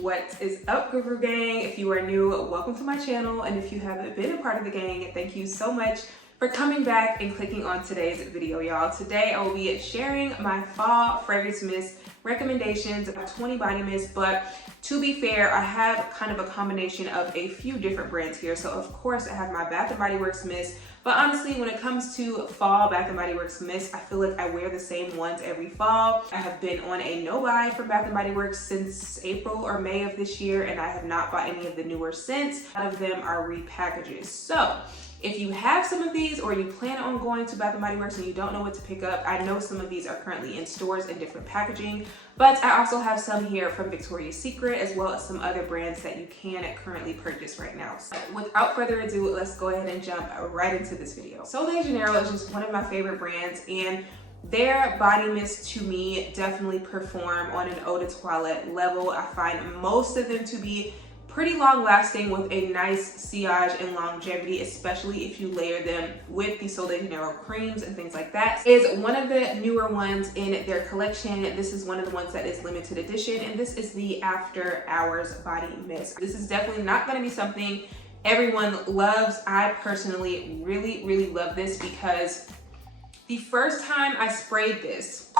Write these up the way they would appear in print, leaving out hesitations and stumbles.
What is up, Guru Gang? If you are new, welcome to my channel, and if you haven't been a part of the gang, thank you so much for coming back and clicking on today's video, y'all. Today I will be sharing my fall fragrance mist recommendations. I have 20 body mists, but to be fair, I have kind of a combination of a few different brands here. So of course I have my Bath & Body Works mist, but honestly, when it comes to fall Bath & Body Works mist, I feel like I wear the same ones every fall. I have been on a no buy from Bath & Body Works since April or May of this year, and I have not bought any of the newer scents. A lot of them are repackages. So if you have some of these, or you plan on going to Bath & Body Works and you don't know what to pick up, I know some of these are currently in stores in different packaging, but I also have some here from Victoria's Secret, as well as some other brands that you can currently purchase right now. So without further ado, let's go ahead and jump right into this video. Sol de Janeiro is just one of my favorite brands, and their body mists to me definitely perform on an eau de toilette level. I find most of them to be pretty long lasting with a nice sillage and longevity, especially if you layer them with the Sol de Janeiro creams and things like that. Is one of the newer ones in their collection. This is one of the ones that is limited edition, and this is the After Hours body mist. This is definitely not going to be something everyone loves. I personally really love this because the first time I sprayed this,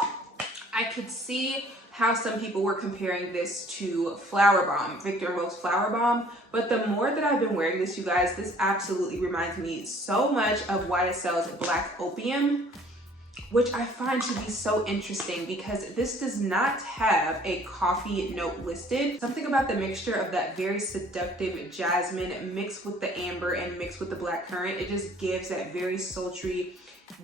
I could see how some people were comparing this to Flower Bomb, Victor & Rose Flower Bomb. But the more that I've been wearing this, you guys, this absolutely reminds me so much of YSL's Black Opium, which I find to be so interesting because this does not have a coffee note listed. Something about the mixture of that very seductive jasmine mixed with the amber and mixed with the black currant, it just gives that very sultry,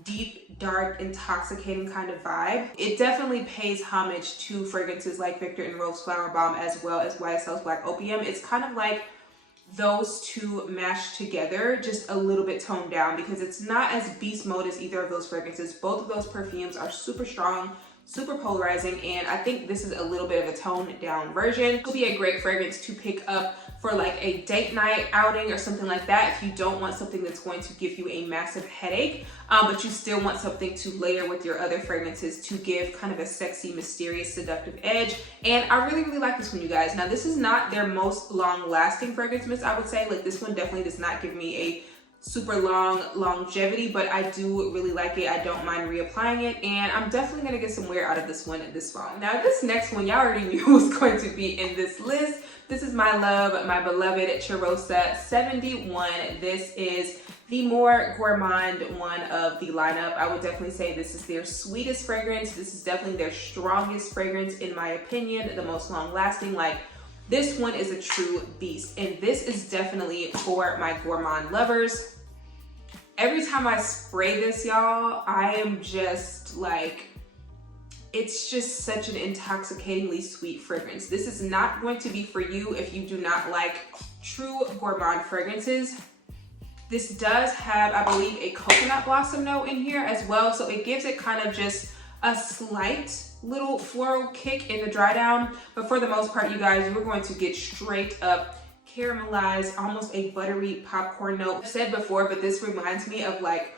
deep, dark, intoxicating kind of vibe. It definitely pays homage to fragrances like Victor & Rose Flower Bomb as well as YSL's Black Opium. It's kind of like those two mashed together, just a little bit toned down, because it's not as beast mode as either of those fragrances. Both of those perfumes are super strong, super polarizing, and I think this is a little bit of a toned down version. It will be a great fragrance to pick up for like a date night outing or something like that, if you don't want something that's going to give you a massive headache, but you still want something to layer with your other fragrances to give kind of a sexy, mysterious, seductive edge. And I really like this one, you guys. Now, this is not their most long-lasting fragrance mist, I would say. Like, this one definitely does not give me a super long longevity, but I do really like it. I don't mind reapplying it, and I'm definitely gonna get some wear out of this one this fall. Now, this next one, y'all already knew was going to be in this list. This is my love, my beloved Cheriosa 71. This is the more gourmand one of the lineup. I would definitely say this is their sweetest fragrance. This is definitely their strongest fragrance, in my opinion, the most long lasting. Like, this one is a true beast, and this is definitely for my gourmand lovers. Every time I spray this, y'all, I am just like, it's just such an intoxicatingly sweet fragrance. This is not going to be for you if you do not like true gourmand fragrances. This does have, I believe, a coconut blossom note in here as well, so it gives it kind of just a slight little floral kick in the dry down, but for the most part, you guys, you're going to get straight up caramelized, almost a buttery popcorn note. I've said before, but this reminds me of like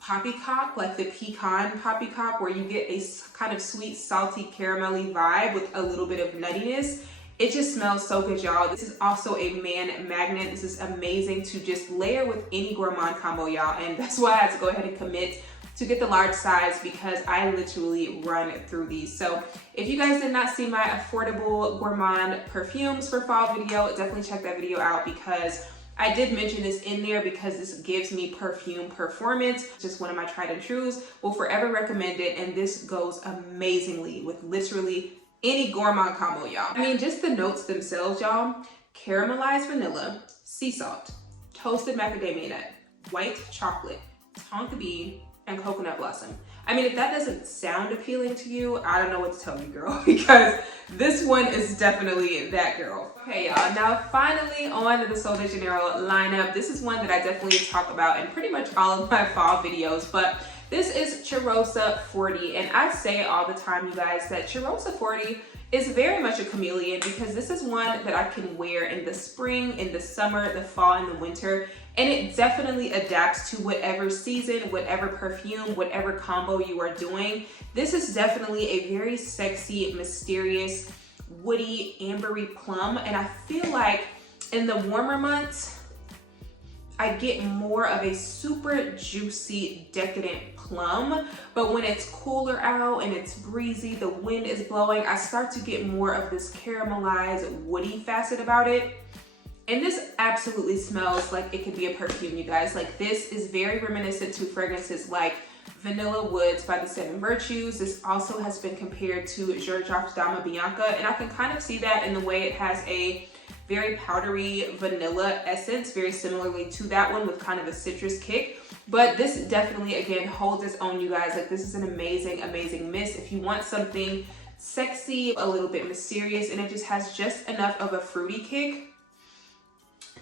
poppycock, like the pecan poppycock, where you get a kind of sweet, salty, caramelly vibe with a little bit of nuttiness. It just smells so good, y'all. This is also a man magnet. This is amazing to just layer with any gourmand combo, y'all, and that's why I had to go ahead and commit to get the large size, because I literally run through these. So if you guys did not see my affordable gourmand perfumes for fall video, definitely check that video out, because I did mention this in there because this gives me perfume performance. Just one of my tried and trues. Will forever recommend it, and this goes amazingly with literally any gourmand combo, y'all. I mean, just the notes themselves, y'all. Caramelized vanilla, sea salt, toasted macadamia nut, white chocolate, tonka bean, and coconut blossom. I mean, if that doesn't sound appealing to you, I don't know what to tell you, girl, because this one is definitely that girl. Okay, y'all, now finally on the Sol de Janeiro lineup. This is one that I definitely talk about in pretty much all of my fall videos, but this is Cheriosa 40, and I say all the time, you guys, that Cheriosa 40 is very much a chameleon, because this is one that I can wear in the spring, in the summer, the fall, and the winter, and it definitely adapts to whatever season, whatever perfume, whatever combo you are doing. This is definitely a very sexy, mysterious, woody, ambery plum. And I feel like in the warmer months, I get more of a super juicy, decadent plum. But when it's cooler out and it's breezy, the wind is blowing, I start to get more of this caramelized, woody facet about it. And this absolutely smells like it could be a perfume, you guys. Like, this is very reminiscent to fragrances like Vanilla Woods by the Seven Virtues. This also has been compared to Georges Dama Bianca, and I can kind of see that in the way it has a very powdery vanilla essence, very similarly to that one with kind of a citrus kick. But this definitely, again, holds its own, you guys. Like, this is an amazing, amazing mist. If you want something sexy, a little bit mysterious, and it just has just enough of a fruity kick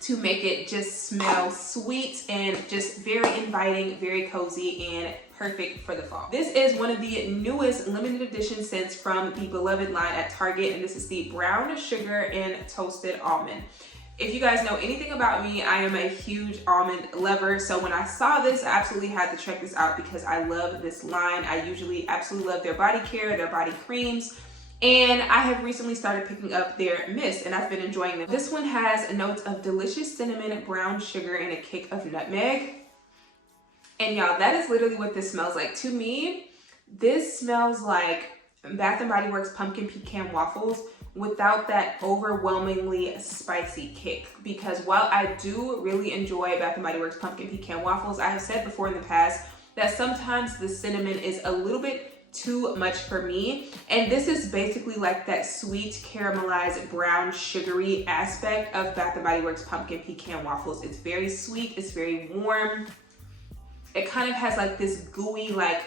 to make it just smell sweet and just very inviting, very cozy, and perfect for the fall. This is one of the newest limited edition scents from the beloved line at Target, and this is the Brown Sugar and Toasted Almond. If you guys know anything about me, I am a huge almond lover, so when I saw this, I absolutely had to check this out because I love this line. I usually absolutely love their body care, their body creams, and I have recently started picking up their mist, and I've been enjoying them. This one has notes of delicious cinnamon, brown sugar, and a kick of nutmeg. And y'all, that is literally what this smells like. To me, this smells like Bath & Body Works pumpkin pecan waffles without that overwhelmingly spicy kick. Because while I do really enjoy Bath & Body Works pumpkin pecan waffles, I have said before in the past that sometimes the cinnamon is a little bit too much for me. And this is basically like that sweet caramelized brown sugary aspect of Bath & Body Works pumpkin pecan waffles. It's very sweet, it's very warm. It kind of has like this gooey, like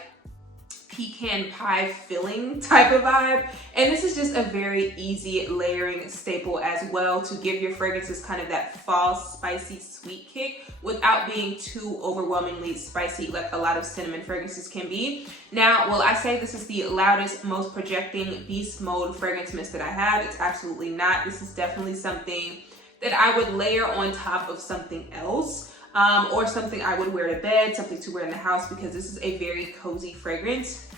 pecan pie filling type of vibe. And this is just a very easy layering staple as well to give your fragrances kind of that fall spicy sweet kick without being too overwhelmingly spicy like a lot of cinnamon fragrances can be. Now, will I say this is the loudest, most projecting beast mode fragrance mist that I have? It's absolutely not. This is definitely something that I would layer on top of something else. Or something I would wear to bed, something to wear in the house, because this is a very cozy fragrance.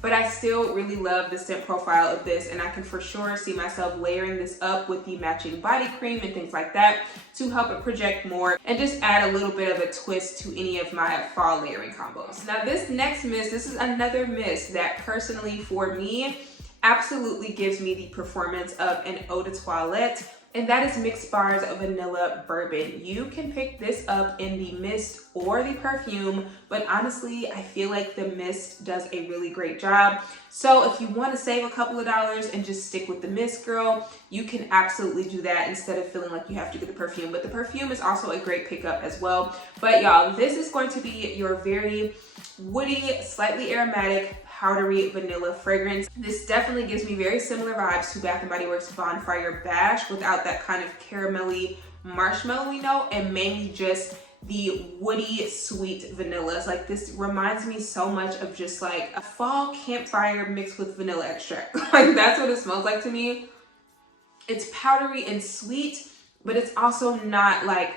But I still really love the scent profile of this, and I can for sure see myself layering this up with the matching body cream and things like that to help it project more and just add a little bit of a twist to any of my fall layering combos. Now this next mist, this is another mist that personally for me absolutely gives me the performance of an eau de toilette, and that is Mixed Bars Vanilla Bourbon. You can pick this up in the mist or the perfume, but honestly, I feel like the mist does a really great job. So if you want to save a couple of dollars and just stick with the mist, girl, you can absolutely do that instead of feeling like you have to get the perfume. But the perfume is also a great pickup as well. But y'all, this is going to be your very woody, slightly aromatic, powdery vanilla fragrance. This definitely gives me very similar vibes to Bath & Body Works Bonfire Bash without that kind of caramelly, marshmallowy note, and mainly just the woody, sweet vanillas. Like, this reminds me so much of just like a fall campfire mixed with vanilla extract. Like, that's what it smells like to me. It's powdery and sweet, but it's also not like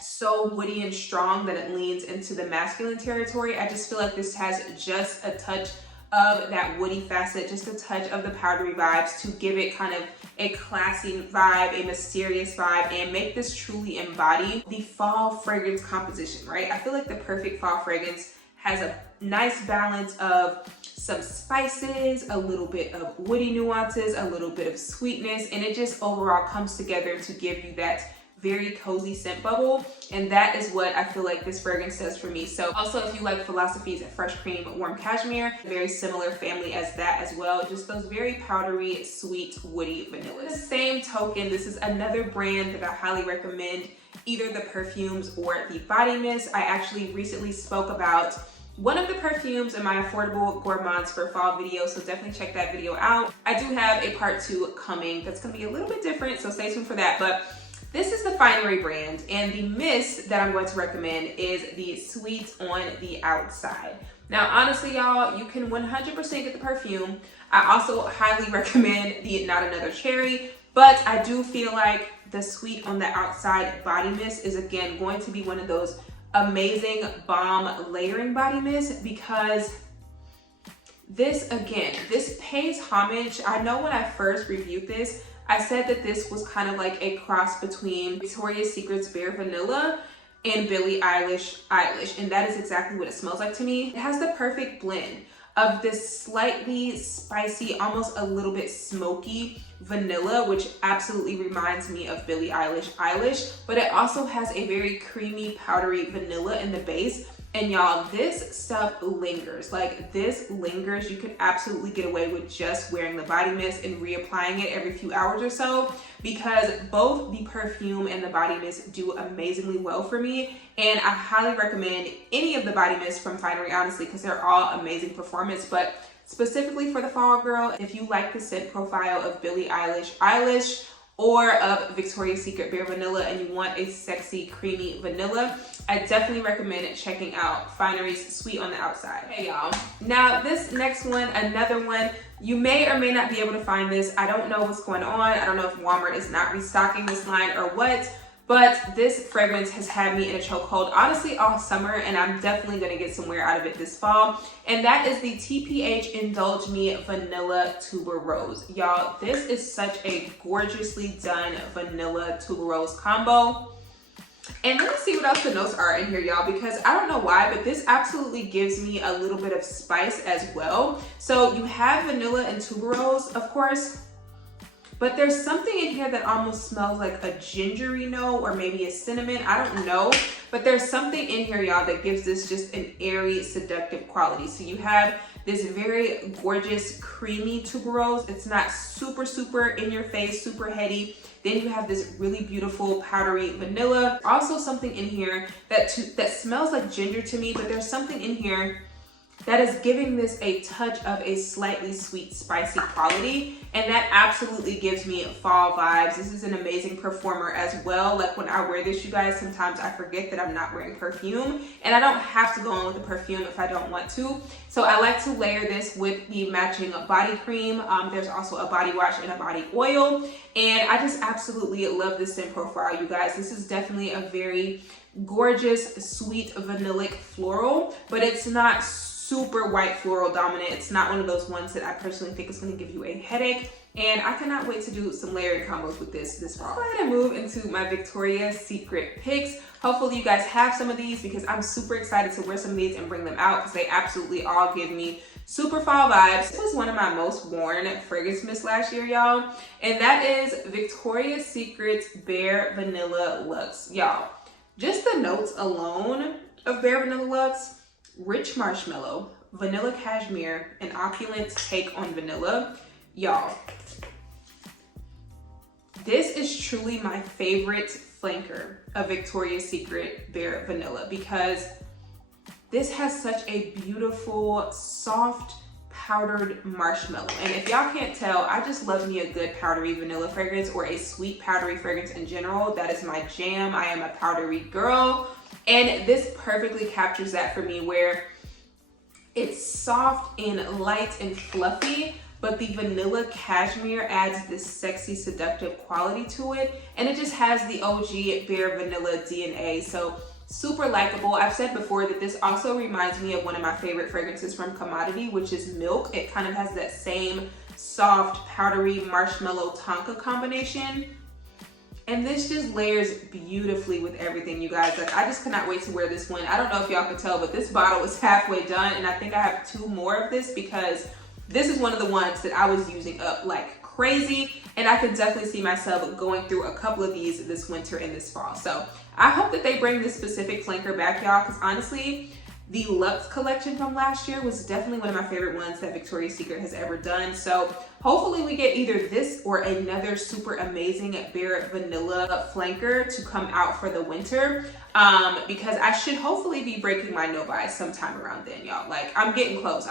so woody and strong that it leans into the masculine territory. I just feel like this has just a touch of that woody facet, just a touch of the powdery vibes to give it kind of a classy vibe, a mysterious vibe, and make this truly embody the fall fragrance composition, right? I feel like the perfect fall fragrance has a nice balance of some spices, a little bit of woody nuances, a little bit of sweetness, and it just overall comes together to give you that very cozy scent bubble, and that is what I feel like this fragrance does for me. So also, if you like Philosophy's Fresh Cream Warm Cashmere, very similar family as that as well, just those very powdery, sweet, woody vanillas. The same token, this is another brand that I highly recommend, either the perfumes or the body mist. I actually recently spoke about one of the perfumes in my Affordable Gourmands for Fall video, so definitely check that video out. I do have a part 2 coming that's gonna be a little bit different, so stay tuned for that. But this is the Finery brand, and the mist that I'm going to recommend is the Sweet on the Outside. Now, honestly, y'all, you can 100% get the perfume. I also highly recommend the Not Another Cherry, but I do feel like the Sweet on the Outside body mist is, again, going to be one of those amazing bomb layering body mists, because This again, this pays homage. I know when I first reviewed this, I said that this was kind of like a cross between Victoria's Secret's Bare Vanilla and Billie Eilish, and that is exactly what it smells like to me. It has the perfect blend of this slightly spicy, almost a little bit smoky vanilla, which absolutely reminds me of Billie Eilish, but it also has a very creamy, powdery vanilla in the base. And y'all, this stuff lingers. Like, this lingers. You could absolutely get away with just wearing the body mist and reapplying it every few hours or so, because both the perfume and the body mist do amazingly well for me. And I highly recommend any of the body mists from Finery, honestly, because they're all amazing performance. But specifically for the fall, girl, if you like the scent profile of Billie Eilish, or of Victoria's Secret Bare Vanilla, and you want a sexy, creamy vanilla, I definitely recommend checking out Finery's Sweet on the Outside. Hey y'all. Now this next one, another one, you may or may not be able to find this. I don't know what's going on. I don't know if Walmart is not restocking this line or what, but this fragrance has had me in a chokehold, honestly, all summer, and I'm definitely gonna get some wear out of it this fall. And that is the TPH Indulge Me Vanilla Tuberose. Y'all, this is such a gorgeously done vanilla tuberose combo. And let me see what else the notes are in here, y'all, because I don't know why, but this absolutely gives me a little bit of spice as well. So you have vanilla and tuberose, of course, but there's something in here that almost smells like a gingery note, or maybe a cinnamon, I don't know. But there's something in here, y'all, that gives this just an airy, seductive quality. So you have this very gorgeous, creamy tuberose. It's not super in your face, super heady. Then you have this really beautiful powdery vanilla. Also something in here that smells like ginger to me, but there's something in here that is giving this a touch of a slightly sweet, spicy quality. And that absolutely gives me fall vibes. This is an amazing performer as well. Like, when I wear this, you guys, sometimes I forget that I'm not wearing perfume, and I don't have to go on with the perfume if I don't want to. So I like to layer this with the matching body cream. There's also a body wash and a body oil. And I just absolutely love this scent profile, you guys. This is definitely a very gorgeous, sweet, vanillic floral, but it's not super white floral dominant. It's not one of those ones that I personally think is going to give you a headache. And I cannot wait to do some layering combos with this fall. Let's go ahead and move into my Victoria's Secret picks. Hopefully you guys have some of these, because I'm super excited to wear some of these and bring them out, because they absolutely all give me super fall vibes. This was one of my most worn fragrance mists last year, y'all. And that is Victoria's Secret's Bare Vanilla Luxe. Y'all, just the notes alone of Bare Vanilla Luxe: rich marshmallow, vanilla cashmere, an opulent take on vanilla. Y'all, this is truly my favorite flanker of Victoria's Secret Bare Vanilla, because this has such a beautiful, soft, powdered marshmallow. And if y'all can't tell, I just love me a good powdery vanilla fragrance, or a sweet powdery fragrance in general. That is my jam. I am a powdery girl. And this perfectly captures that for me, where it's soft and light and fluffy, but the vanilla cashmere adds this sexy, seductive quality to it. And it just has the OG Bare Vanilla DNA. So super likable. I've said before that this also reminds me of one of my favorite fragrances from Commodity, which is Milk. It kind of has that same soft, powdery, marshmallow tonka combination. And this just layers beautifully with everything, you guys. Like, I just cannot wait to wear this one. I don't know if y'all can tell, but this bottle is halfway done, and I think I have 2 more of this, because this is one of the ones that I was using up like crazy, and I could definitely see myself going through a couple of these this winter and this fall. So I hope that they bring this specific flanker back, y'all, because honestly, the Luxe collection from last year was definitely one of my favorite ones that Victoria's Secret has ever done. So hopefully we get either this or another super amazing Bare Vanilla flanker to come out for the winter, because I should hopefully be breaking my no-buy sometime around then, y'all. Like, I'm getting close,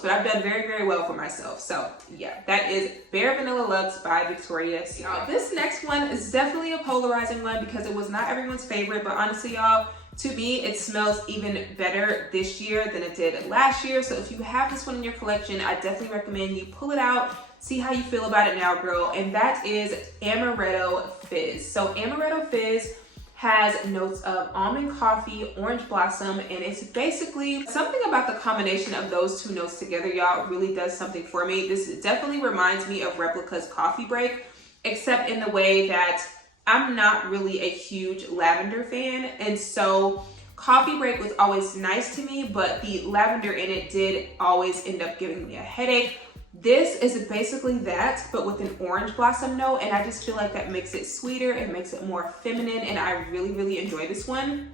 but I've done very, very well for myself. So yeah, that is Bare Vanilla Luxe by Victoria's Secret. This next one is definitely a polarizing one, because it was not everyone's favorite, but honestly, y'all, to me, it smells even better this year than it did last year. So if you have this one in your collection, I definitely recommend you pull it out, see how you feel about it now, girl. And that is Amaretto Fizz. So Amaretto Fizz has notes of almond coffee, orange blossom, and it's basically something about the combination of those two notes together, y'all, really does something for me. This definitely reminds me of Replica's Coffee Break, except in the way that I'm not really a huge lavender fan, and so Coffee Break was always nice to me, but the lavender in it did always end up giving me a headache. This is basically that, but with an orange blossom note, and I just feel like that makes it sweeter, it makes it more feminine, and I really, really enjoy this one.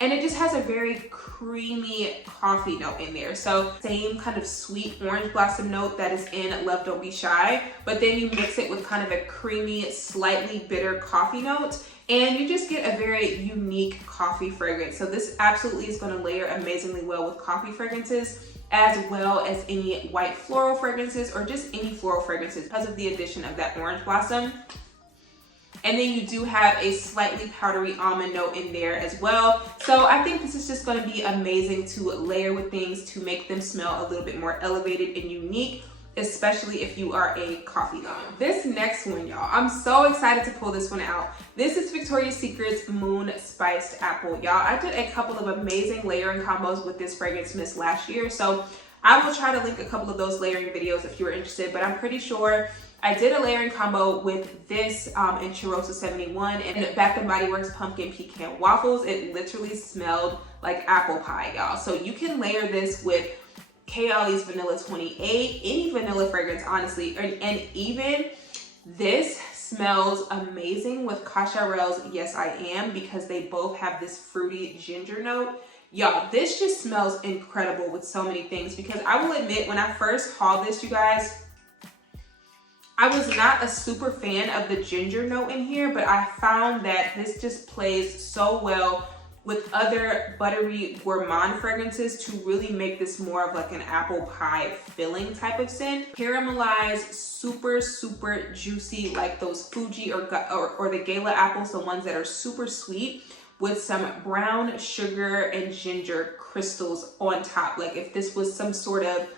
And it just has a very creamy coffee note in there. So same kind of sweet orange blossom note that is in Love Don't Be Shy, but then you mix it with kind of a creamy, slightly bitter coffee note, and you just get a very unique coffee fragrance. So this absolutely is going to layer amazingly well with coffee fragrances, as well as any white floral fragrances or just any floral fragrances because of the addition of that orange blossom. And then you do have a slightly powdery almond note in there as well. So I think this is just going to be amazing to layer with things to make them smell a little bit more elevated and unique, especially if you are a coffee lover. This next one, y'all, I'm so excited to pull this one out. This is Victoria's Secret's Moon Spiced Apple. Y'all, I did a couple of amazing layering combos with this fragrance mist last year, so I will try to link a couple of those layering videos if you're interested, but I'm pretty sure I did a layering combo with this in Cheriosa 71 and Bath & Body Works Pumpkin Pecan Waffles. It literally smelled like apple pie, y'all. So you can layer this with Kayali's Vanilla 28, any vanilla fragrance, honestly, and even this smells amazing with Cacharel's Yes I Am, because they both have this fruity ginger note. Y'all, this just smells incredible with so many things, because I will admit, when I first hauled this, you guys, I was not a super fan of the ginger note in here, but I found that this just plays so well with other buttery gourmand fragrances to really make this more of like an apple pie filling type of scent. Caramelized, super, super juicy, like those Fuji or the Gala apples, the ones that are super sweet, with some brown sugar and ginger crystals on top. Like if this was some sort of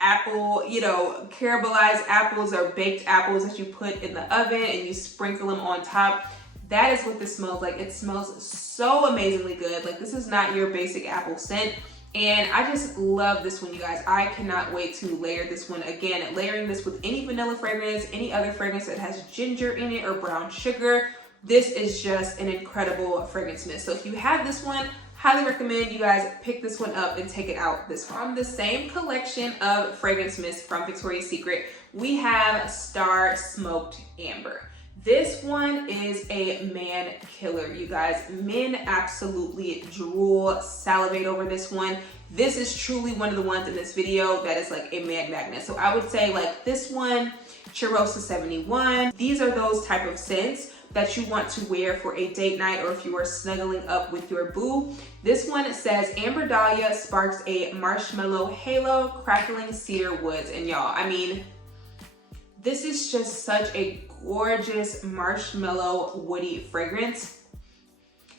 apple, you know, caramelized apples or baked apples that you put in the oven and you sprinkle them on top. That is what this smells like. It smells so amazingly good. Like, this is not your basic apple scent. And I just love this one, you guys. I cannot wait to layer this one. Again, layering this with any vanilla fragrance, any other fragrance that has ginger in it or brown sugar. This is just an incredible fragrance mist. So if you have this one, highly recommend you guys pick this one up and take it out this fall. From the same collection of fragrance mist from Victoria's Secret, we have Star Smoked Amber. This one is a man killer, you guys. Men absolutely drool, salivate over this one. This is truly one of the ones in this video that is like a man magnet. So I would say like this one, Cheriosa 71. These are those type of scents that you want to wear for a date night or if you are snuggling up with your boo. This one says Amber Dahlia sparks a marshmallow halo, crackling cedar woods. And y'all, I mean, this is just such a gorgeous marshmallow woody fragrance.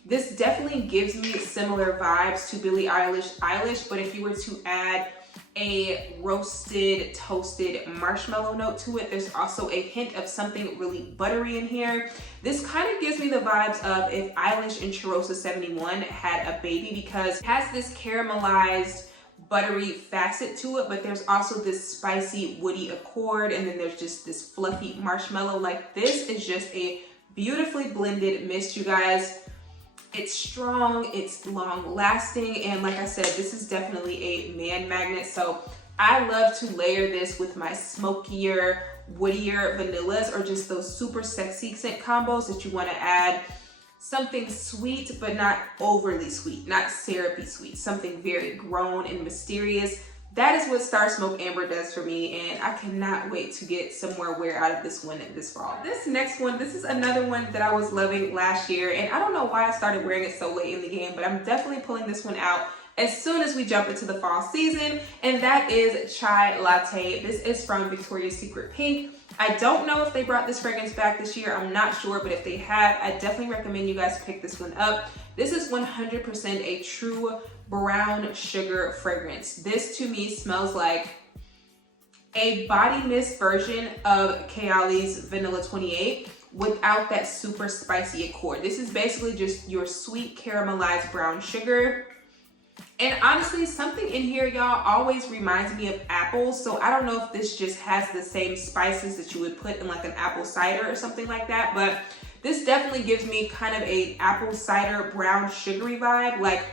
This definitely gives me similar vibes to Billie Eilish, but if you were to add a roasted, toasted marshmallow note to it, there's also a hint of something really buttery in here. This kind of gives me the vibes of if Eilish and Cheriosa 71 had a baby, because it has this caramelized, buttery facet to it, but there's also this spicy woody accord, and then there's just this fluffy marshmallow. Like, this is just a beautifully blended mist, you guys. It's strong, it's long lasting, and like I said, this is definitely a man magnet. So I love to layer this with my smokier, woodier vanillas, or just those super sexy scent combos that you want to add something sweet, but not overly sweet, not syrupy sweet, something very grown and mysterious. That is what Star Smoked Amber does for me, and I cannot wait to get some more wear out of this one this fall. This next one, this is another one that I was loving last year, and I don't know why I started wearing it so late in the game, but I'm definitely pulling this one out as soon as we jump into the fall season, and that is Chai Latte. This is from Victoria's Secret Pink. I don't know if they brought this fragrance back this year, I'm not sure, but if they have, I definitely recommend you guys pick this one up. This is 100% a true brown sugar fragrance. This to me smells like a body mist version of Kayali's Vanilla 28 without that super spicy accord. This is basically just your sweet caramelized brown sugar. And honestly, something in here, y'all, always reminds me of apples. So I don't know if this just has the same spices that you would put in like an apple cider or something like that, but this definitely gives me kind of a apple cider brown sugary vibe, like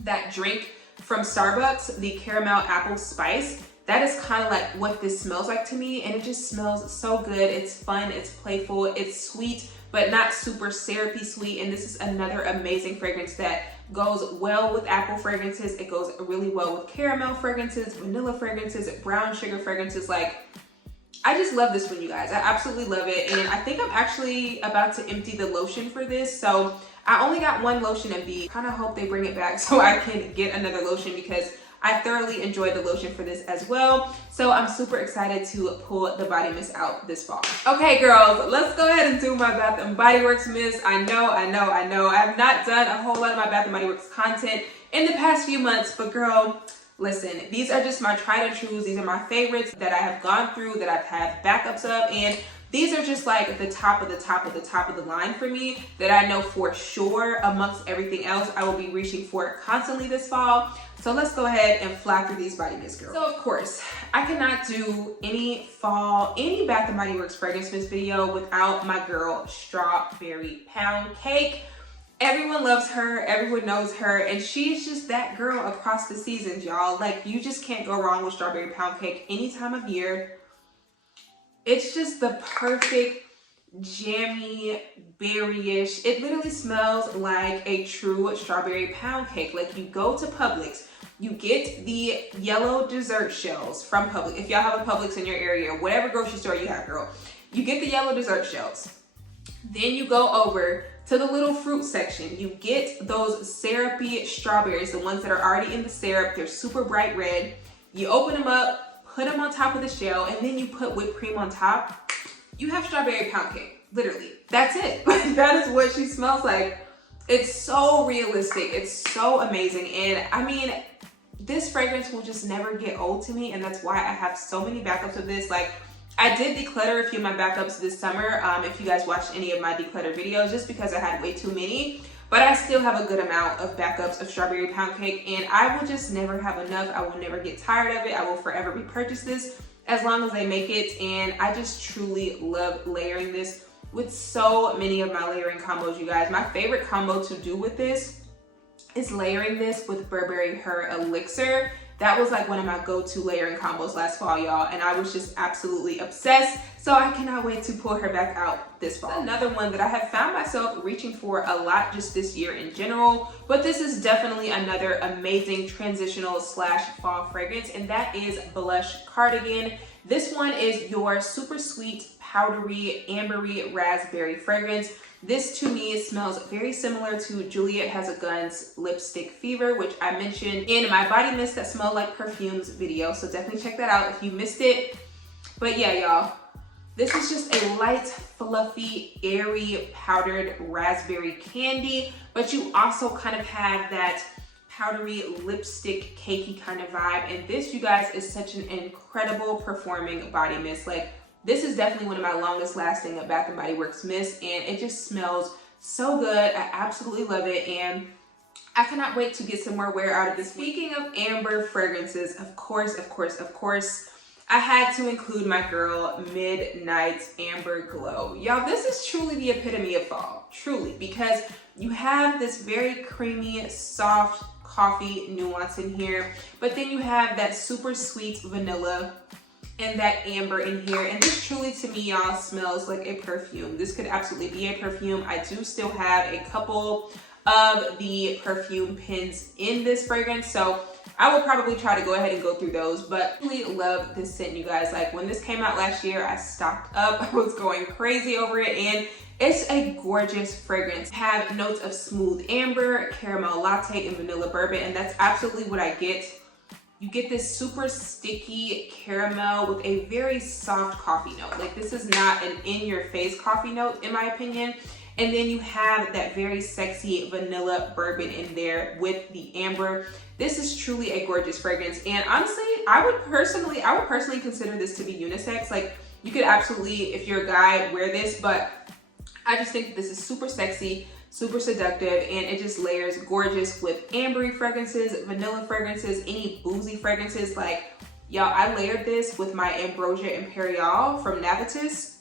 that drink from Starbucks, the caramel apple spice. That is kind of like what this smells like to me, and it just smells so good. It's fun, it's playful, it's sweet, but not super syrupy sweet. And this is another amazing fragrance that goes well with apple fragrances. It goes really well with caramel fragrances, vanilla fragrances, brown sugar fragrances. Like, I just love this one, you guys. I absolutely love it. And I think I'm actually about to empty the lotion for this. So I only got one lotion and B. Kind of hope they bring it back so I can get another lotion, because I thoroughly enjoyed the lotion for this as well. So I'm super excited to pull the body mist out this fall. Okay, girls, let's go ahead and do my Bath & Body Works mist. I know. I have not done a whole lot of my Bath & Body Works content in the past few months, but girl, listen, these are just my tried and trues. These are my favorites that I have gone through, that I've had backups of, and these are just like the top of the top of the top of the line for me, that I know for sure amongst everything else I will be reaching for constantly this fall. So let's go ahead and fly through these body mists, girl. So of course, I cannot do any Bath & Body Works fragrance mist video without my girl, Strawberry Pound Cake. Everyone loves her, everyone knows her, and she's just that girl across the seasons, y'all. Like, you just can't go wrong with Strawberry Pound Cake any time of year. It's just the perfect jammy, berry-ish. It literally smells like a true strawberry pound cake. Like, you go to Publix, you get the yellow dessert shells from Publix. If y'all have a Publix in your area, whatever grocery store you have, girl, you get the yellow dessert shells. Then you go over to the little fruit section. You get those syrupy strawberries, the ones that are already in the syrup. They're super bright red. You open them up, put them on top of the shell, and then you put whipped cream on top. You have strawberry pound cake, literally. That's it. That is what she smells like. It's so realistic. It's so amazing. And I mean, this fragrance will just never get old to me, and that's why I have so many backups of this. Like, I did declutter a few of my backups this summer, if you guys watched any of my declutter videos, just because I had way too many. But I still have a good amount of backups of strawberry pound cake, and I will just never have enough. I will never get tired of it. I will forever repurchase this as long as they make it. And I just truly love layering this with so many of my layering combos, you guys. My favorite combo to do with this is layering this with Burberry Her Elixir. That was like one of my go-to layering combos last fall, y'all, and I was just absolutely obsessed. So I cannot wait to pull her back out this fall. Another one that I have found myself reaching for a lot just this year in general, but this is definitely another amazing transitional / fall fragrance, and that is Blush Cardigan. This one is your super sweet, powdery, ambery raspberry fragrance. This to me smells very similar to Juliet Has a Gun's Lipstick Fever, which I mentioned in my body mist that smell like perfumes video. So definitely check that out if you missed it. But yeah, y'all, this is just a light, fluffy, airy, powdered raspberry candy, but you also kind of have that powdery lipstick cakey kind of vibe. And this, you guys, is such an incredible performing body mist. Like, this is definitely one of my longest lasting Bath & Body Works mists, and it just smells so good. I absolutely love it, and I cannot wait to get some more wear out of this. Speaking of amber fragrances, of course, I had to include my girl Midnight Amber Glow. Y'all, this is truly the epitome of fall, truly, because you have this very creamy, soft coffee nuance in here, but then you have that super sweet vanilla and that amber in here. And this truly, to me, y'all, smells like a perfume. This could absolutely be a perfume. I do still have a couple of the perfume pins in this fragrance, so I will probably try to go ahead and go through those. But I really love this scent, you guys. Like, when this came out last year, I stocked up. I was going crazy over it, and it's a gorgeous fragrance. Have notes of smooth amber, caramel latte, and vanilla bourbon, and that's absolutely what I get. You get this super sticky caramel with a very soft coffee note. Like, this is not an in-your-face coffee note, in my opinion. And then you have that very sexy vanilla bourbon in there with the amber. This is truly a gorgeous fragrance. And honestly, I would personally consider this to be unisex. Like, you could absolutely, if you're a guy, wear this, but I just think this is super sexy, super seductive, and it just layers gorgeous with ambery fragrances, vanilla fragrances, any boozy fragrances. Like, y'all, I layered this with my Ambrosia Imperial from Navitus.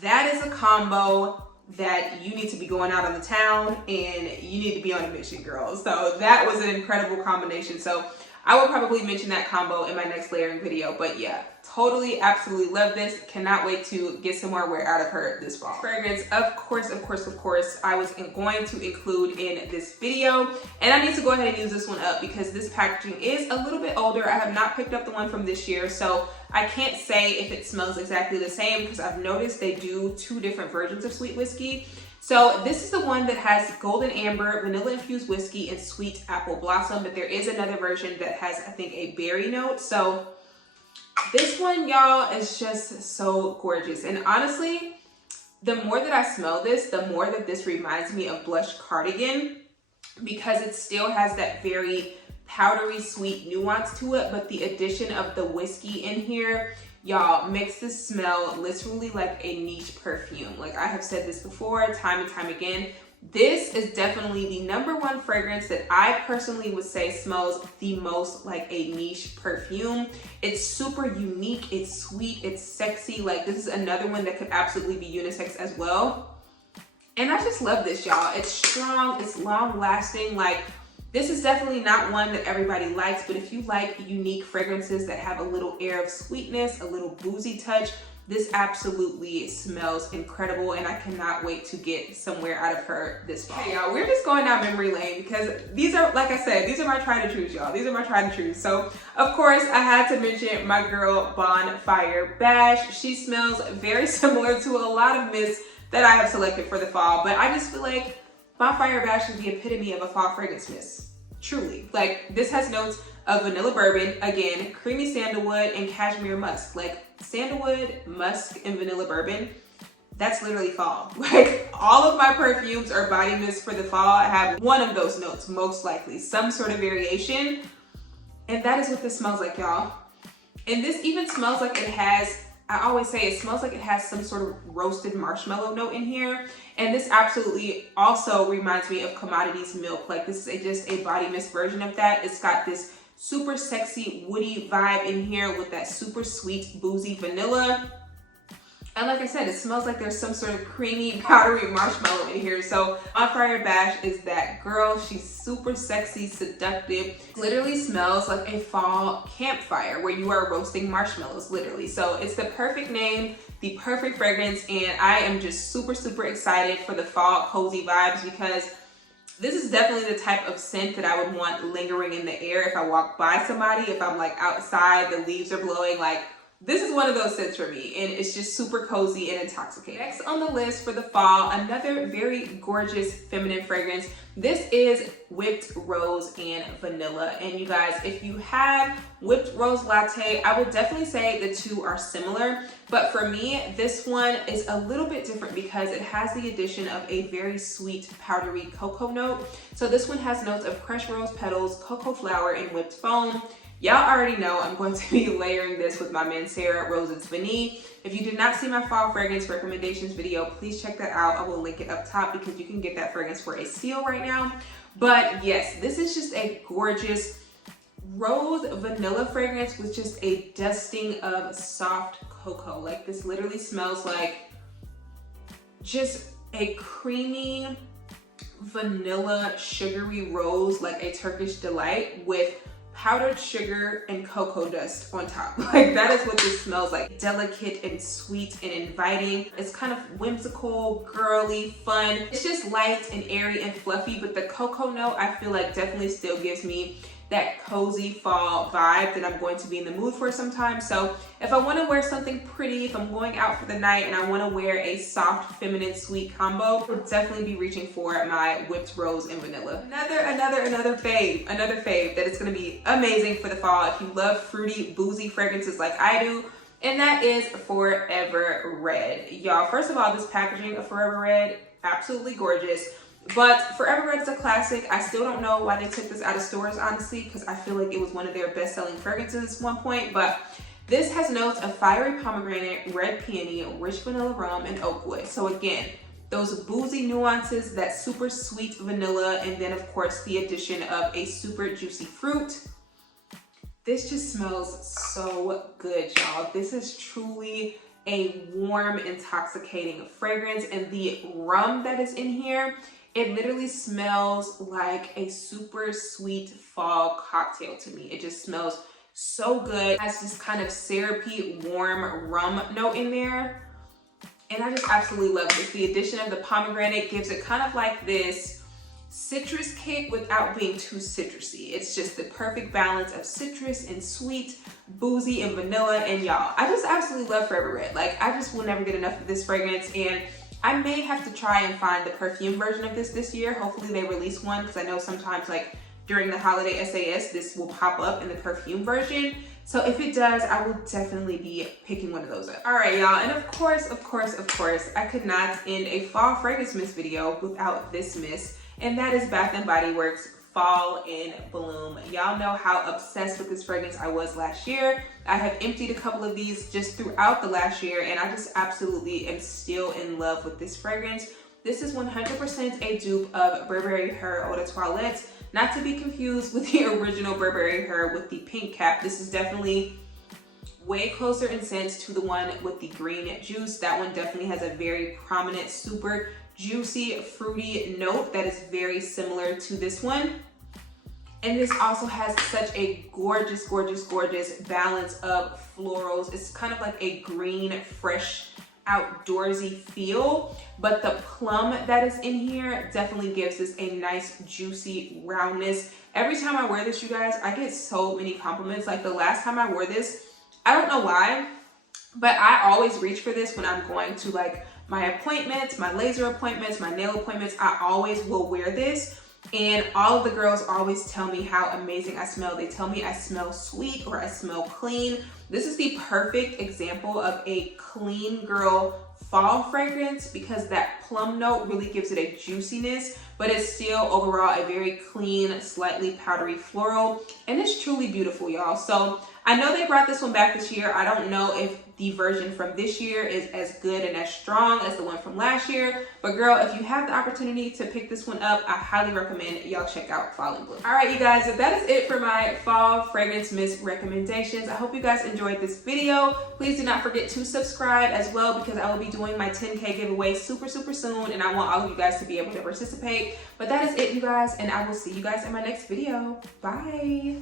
That is a combo that you need to be going out on the town and you need to be on a mission, girl. So that was an incredible combination. So I will probably mention that combo in my next layering video, but yeah, totally, absolutely love this. Cannot wait to get some more wear out of her this fall. Fragrance, of course, I was going to include in this video, and I need to go ahead and use this one up because this packaging is a little bit older. I have not picked up the one from this year, so I can't say if it smells exactly the same because I've noticed they do 2 different versions of sweet whiskey. So this is the one that has golden amber, vanilla infused whiskey, and sweet apple blossom, but there is another version that has, I think, a berry note. So this one, y'all, is just so gorgeous. And honestly, the more that I smell this, the more that this reminds me of blush Cardigan, because it still has that very powdery sweet nuance to it, but the addition of the whiskey in here, y'all, makes this smell literally like a niche perfume. Like I have said this before, time and time again, this is definitely the #1 fragrance that I personally would say smells the most like a niche perfume. It's super unique, it's sweet, it's sexy. Like this is another one that could absolutely be unisex as well. And I just love this, y'all. It's strong, it's long lasting. Like, this is definitely not one that everybody likes, but if you like unique fragrances that have a little air of sweetness, a little boozy touch, this absolutely smells incredible, and I cannot wait to get somewhere out of her this fall. Hey, y'all, we're just going down memory lane because these are, like I said, these are my tried and trues, y'all. These are my tried and trues. So, of course, I had to mention my girl Bonfire Bash. She smells very similar to a lot of mists that I have selected for the fall, but I just feel like Bonfire Bash is the epitome of a fall fragrance mist. Truly. Like, this has notes of vanilla bourbon, again, creamy sandalwood, and cashmere musk. Like, sandalwood, musk, and vanilla bourbon, that's literally fall. Like, all of my perfumes or body mists for the fall have one of those notes, most likely, some sort of variation. And that is what this smells like, y'all. And this even smells like it has, I always say it smells like it has some sort of roasted marshmallow note in here. And this absolutely also reminds me of Commodities Milk. Like, this is just a body mist version of that. It's got this super sexy woody vibe in here with that super sweet boozy vanilla. And like I said, it smells like there's some sort of creamy powdery marshmallow in here. So Bonfire Bash is that girl. She's super sexy, seductive. Literally smells like a fall campfire where you are roasting marshmallows, literally. So it's the perfect name, the perfect fragrance, and I am just super, super excited for the fall cozy vibes because this is definitely the type of scent that I would want lingering in the air if I walk by somebody, if I'm like outside, the leaves are blowing, like this is one of those scents for me, and it's just super cozy and intoxicating. Next on the list for the fall, another very gorgeous feminine fragrance. This is Whipped Rose and Vanilla. And you guys, if you have Whipped Rose Latte, I would definitely say the two are similar. But for me, this one is a little bit different because it has the addition of a very sweet powdery cocoa note. So this one has notes of crushed rose petals, cocoa flour, and whipped foam. Y'all already know I'm going to be layering this with my Mancera Roses Vanille. If you did not see my fall fragrance recommendations video, please check that out. I will link it up top because you can get that fragrance for a seal right now. But yes, this is just a gorgeous rose vanilla fragrance with just a dusting of soft cocoa. Like, this literally smells like just a creamy vanilla sugary rose, like a Turkish delight with powdered sugar and cocoa dust on top. Like, that is what this smells like. Delicate and sweet and inviting. It's kind of whimsical, girly, fun. It's just light and airy and fluffy, but the cocoa note I feel like definitely still gives me that cozy fall vibe that I'm going to be in the mood for sometimes. So if I want to wear something pretty, if I'm going out for the night and I want to wear a soft, feminine, sweet combo, I'll definitely be reaching for my Whipped Rose and Vanilla. Another fave that is going to be amazing for the fall if you love fruity, boozy fragrances like I do. And that is Forever Red. Y'all, first of all, this packaging of Forever Red, absolutely gorgeous. But Forever Red is a classic. I still don't know why they took this out of stores, honestly, because I feel like it was one of their best-selling fragrances at one point. But This has notes of fiery pomegranate, red peony, rich vanilla rum, and oak wood. So again, those boozy nuances, that super sweet vanilla, and then of course the addition of a super juicy fruit. This just smells so good, y'all. This is truly a warm, intoxicating fragrance, and the rum that is in here, it literally smells like a super sweet fall cocktail to me. It just smells so good. It has this kind of syrupy, warm rum note in there, and I just absolutely love this. The addition of the pomegranate gives it kind of like this citrus kick without being too citrusy. It's just the perfect balance of citrus and sweet, boozy, and vanilla. And y'all, I just absolutely love Forever Red. Like, I just will never get enough of this fragrance, and I may have to try and find the perfume version of this year. Hopefully they release one, because I know sometimes like during the holiday SAS, this will pop up in the perfume version. So if it does, I will definitely be picking one of those up. All right, y'all, and of course, I could not end a fall fragrance mist video without this mist, and that is Bath & Body Works Fall in Bloom. Y'all know how obsessed with this fragrance I was last year. I have emptied a couple of these just throughout the last year, and I just absolutely am still in love with this fragrance. This is 100% a dupe of Burberry Her Eau de Toilette, not to be confused with the original Burberry Her with the pink cap. This is definitely way closer in scent to the one with the green juice. That one definitely has a very prominent, super juicy, fruity note that is very similar to this one. And this also has such a gorgeous, gorgeous, gorgeous balance of florals. It's kind of like a green, fresh, outdoorsy feel, but the plum that is in here definitely gives this a nice, juicy roundness. Every time I wear this, you guys, I get so many compliments. Like the last time I wore this, I don't know why, but I always reach for this when I'm going to like my appointments, my laser appointments, my nail appointments. I always will wear this, and all of the girls always tell me how amazing I smell. They tell me I smell sweet or I smell clean. This is the perfect example of a clean girl fall fragrance, because that plum note really gives it a juiciness, but it's still overall a very clean, slightly powdery floral, and it's truly beautiful, y'all. So I know they brought this one back this year. I don't know if the version from this year is as good and as strong as the one from last year, but girl, if you have the opportunity to pick this one up, I highly recommend y'all check out Fall in Bloom. All right, you guys, so that is it for my fall fragrance mist recommendations. I hope you guys enjoyed this video. Please do not forget to subscribe as well, because I will be doing my 10K giveaway super soon, and I want all of you guys to be able to participate. But that is it, you guys, and I will see you guys in my next video. Bye.